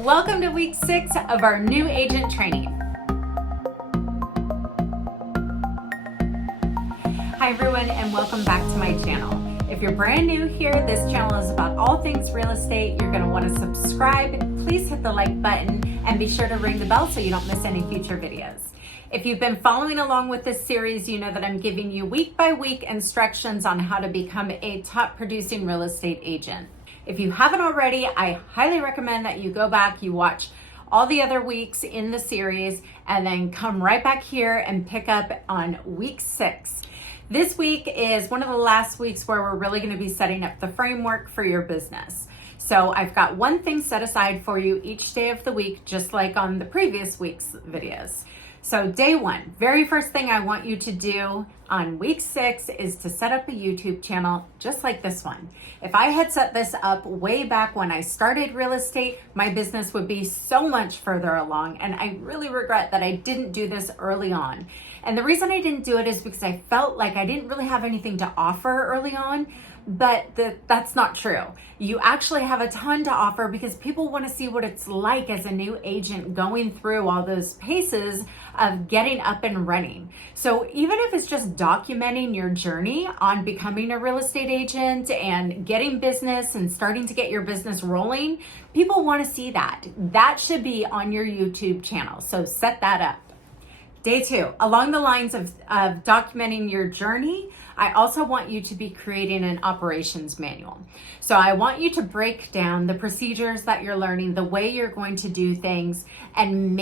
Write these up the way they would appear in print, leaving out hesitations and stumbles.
Welcome to week 6 of our new agent training. Hi everyone, and welcome back to my channel. If you're brand new here, this channel is about all things real estate. You're going to want to subscribe. Please hit the like button and be sure to ring the bell so you don't miss any future videos. If you've been following along with this series, you know that I'm giving you week by week instructions on how to become a top producing real estate agent. If you haven't already, I highly recommend that you go back, you watch all the other weeks in the series, and then come right back here and pick up on week 6. This week is one of the last weeks where we're really going to be setting up the framework for your business. So I've got one thing set aside for you each day of the week, just like on the previous week's videos. So day 1, very first thing I want you to do on week 6 is to set up a YouTube channel just like this one. If I had set this up way back when I started real estate, my business would be so much further along, and I really regret that I didn't do this early on. And the reason I didn't do it is because I felt like I didn't really have anything to offer early on. But that's not true. You actually have a ton to offer because people want to see what it's like as a new agent going through all those paces of getting up and running. So even if it's just documenting your journey on becoming a real estate agent and getting business and starting to get your business rolling, people want to see that. That should be on your YouTube channel. So set that up. Day 2, along the lines of documenting your journey, I also want you to be creating an operations manual. So I want you to break down the procedures that you're learning, the way you're going to do things, and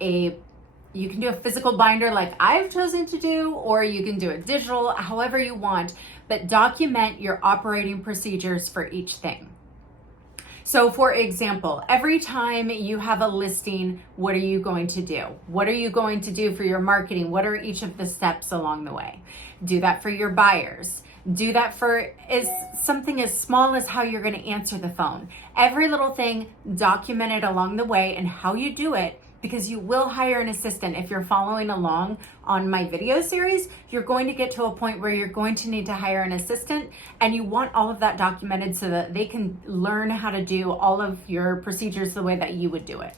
you can do a physical binder like I've chosen to do, or you can do it digital, however you want, but document your operating procedures for each thing. So for example, every time you have a listing, what are you going to do? What are you going to do for your marketing? What are each of the steps along the way? Do that for your buyers. Do that for something as small as how you're going to answer the phone. Every little thing documented along the way and how you do it, because you will hire an assistant. If you're following along on my video series, you're going to get to a point where you're going to need to hire an assistant, and you want all of that documented so that they can learn how to do all of your procedures the way that you would do it.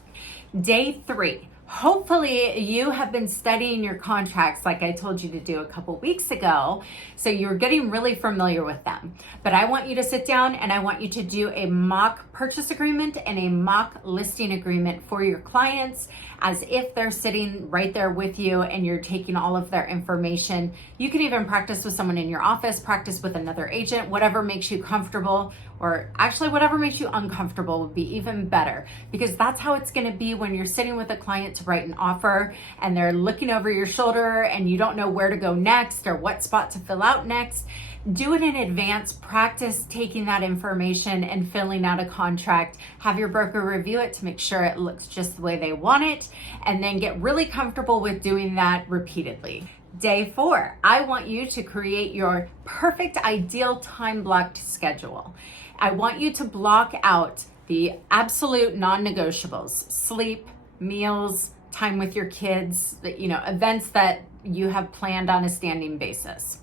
Day 3. Hopefully you have been studying your contracts like I told you to do a couple weeks ago, so you're getting really familiar with them. But I want you to sit down and I want you to do a mock purchase agreement and a mock listing agreement for your clients as if they're sitting right there with you and you're taking all of their information. You can even practice with someone in your office, practice with another agent, whatever makes you comfortable, or actually whatever makes you uncomfortable would be even better, because that's how it's going to be when you're sitting with a client to write an offer and they're looking over your shoulder and you don't know where to go next or what spot to fill out next. Do it in advance. Practice taking that information and filling out a contract. Have your broker review it to make sure it looks just the way they want it, and then get really comfortable with doing that repeatedly. Day 4, I want you to create your perfect ideal time blocked schedule. I want you to block out the absolute non-negotiables: sleep, meals, time with your kids, events that you have planned on a standing basis.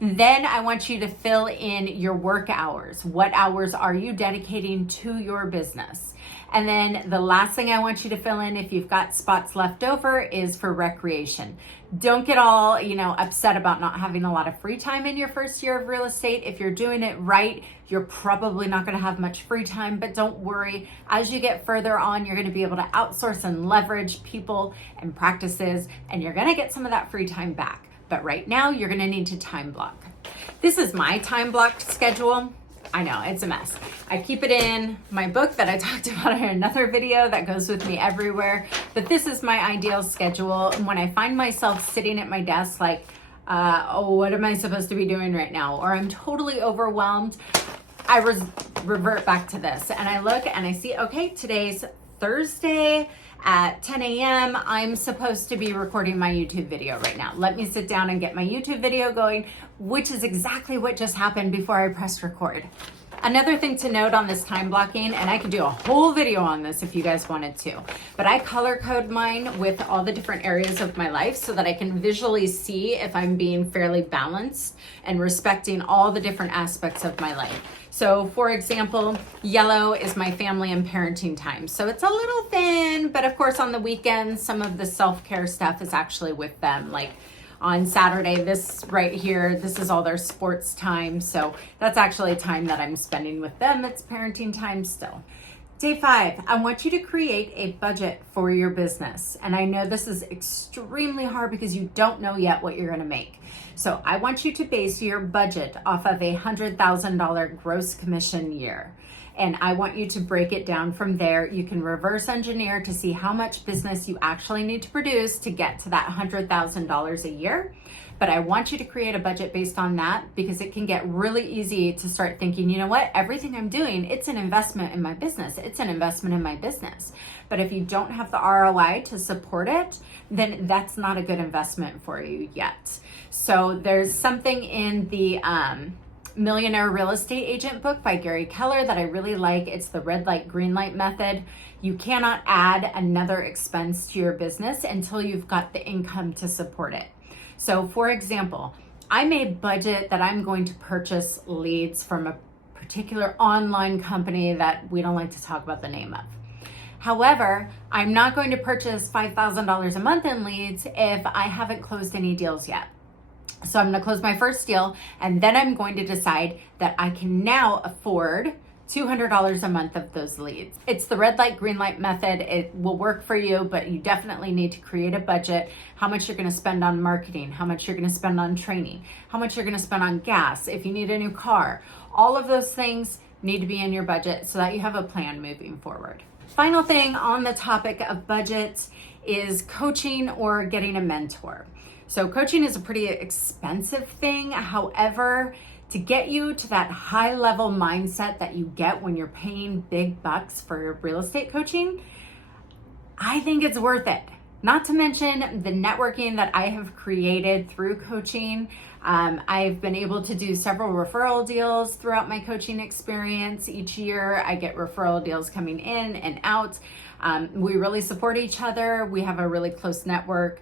Then I want you to fill in your work hours. What hours are you dedicating to your business? And then the last thing I want you to fill in, if you've got spots left over, is for recreation. Don't get all, upset about not having a lot of free time in your first year of real estate. If you're doing it right, you're probably not going to have much free time, but don't worry. As you get further on, you're going to be able to outsource and leverage people and practices, and you're going to get some of that free time back. But right now, you're going to need to time block. This is my time blocked schedule. I know, it's a mess. I keep it in my book that I talked about in another video that goes with me everywhere. But this is my ideal schedule. And when I find myself sitting at my desk like, what am I supposed to be doing right now? Or I'm totally overwhelmed, I revert back to this. And I look and I see, okay, today's Thursday at 10 a.m. I'm supposed to be recording my YouTube video right now. Let me sit down and get my YouTube video going, which is exactly what just happened before I pressed record. Another thing to note on this time blocking, and I could do a whole video on this if you guys wanted to, but I color code mine with all the different areas of my life so that I can visually see if I'm being fairly balanced and respecting all the different aspects of my life. So for example, yellow is my family and parenting time. So it's a little thin, but of course on the weekends, some of the self-care stuff is actually with them. Like on Saturday, this right here, this is all their sports time. So that's actually time that I'm spending with them. It's parenting time still. Day 5, I want you to create a budget for your business. And I know this is extremely hard because you don't know yet what you're gonna make. So I want you to base your budget off of a $100,000 gross commission year. And I want you to break it down from there. You can reverse engineer to see how much business you actually need to produce to get to that $100,000 a year. But I want you to create a budget based on that because it can get really easy to start thinking, you know what, everything I'm doing, it's an investment in my business. It's an investment in my business. But if you don't have the ROI to support it, then that's not a good investment for you yet. So there's something in the Millionaire Real Estate Agent book by Gary Keller that I really like. It's the red light, green light method. You cannot add another expense to your business until you've got the income to support it. So for example, I may budget that I'm going to purchase leads from a particular online company that we don't like to talk about the name of. However, I'm not going to purchase $5,000 a month in leads if I haven't closed any deals yet. So I'm going to close my first deal and then I'm going to decide that I can now afford $200 a month of those leads. It's the red light, green light method. It will work for you, but you definitely need to create a budget, how much you're going to spend on marketing, how much you're going to spend on training, how much you're going to spend on gas, if you need a new car. All of those things need to be in your budget so that you have a plan moving forward. Final thing on the topic of budgets is coaching or getting a mentor. So coaching is a pretty expensive thing. However, to get you to that high level mindset that you get when you're paying big bucks for your real estate coaching, I think it's worth it. Not to mention the networking that I have created through coaching. I've been able to do several referral deals throughout my coaching experience. Each year I get referral deals coming in and out. We really support each other. We have a really close network.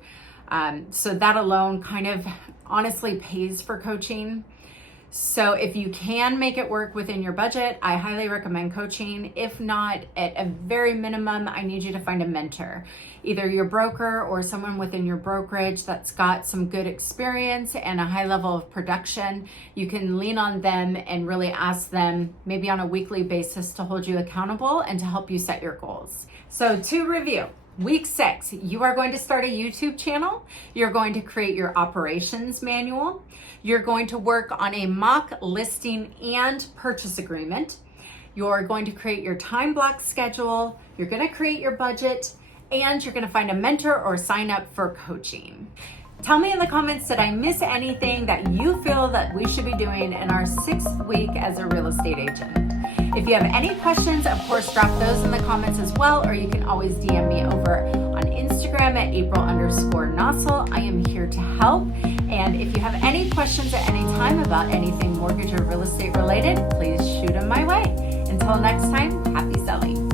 So that alone kind of honestly pays for coaching. So if you can make it work within your budget, I highly recommend coaching. If not, at a very minimum, I need you to find a mentor, either your broker or someone within your brokerage that's got some good experience and a high level of production. You can lean on them and really ask them maybe on a weekly basis to hold you accountable and to help you set your goals. So to review, Week 6, you are going to start a YouTube channel. You're going to create your operations manual. You're going to work on a mock listing and purchase agreement. You're going to create your time block schedule. You're going to create your budget, and you're going to find a mentor or sign up for coaching. Tell me in the comments, did I miss anything that you feel that we should be doing in our 6th week as a real estate agent? If you have any questions, of course, drop those in the comments as well, or you can always DM me over on Instagram at April_Nossel. I am here to help. And if you have any questions at any time about anything mortgage or real estate related, please shoot them my way. Until next time, happy selling.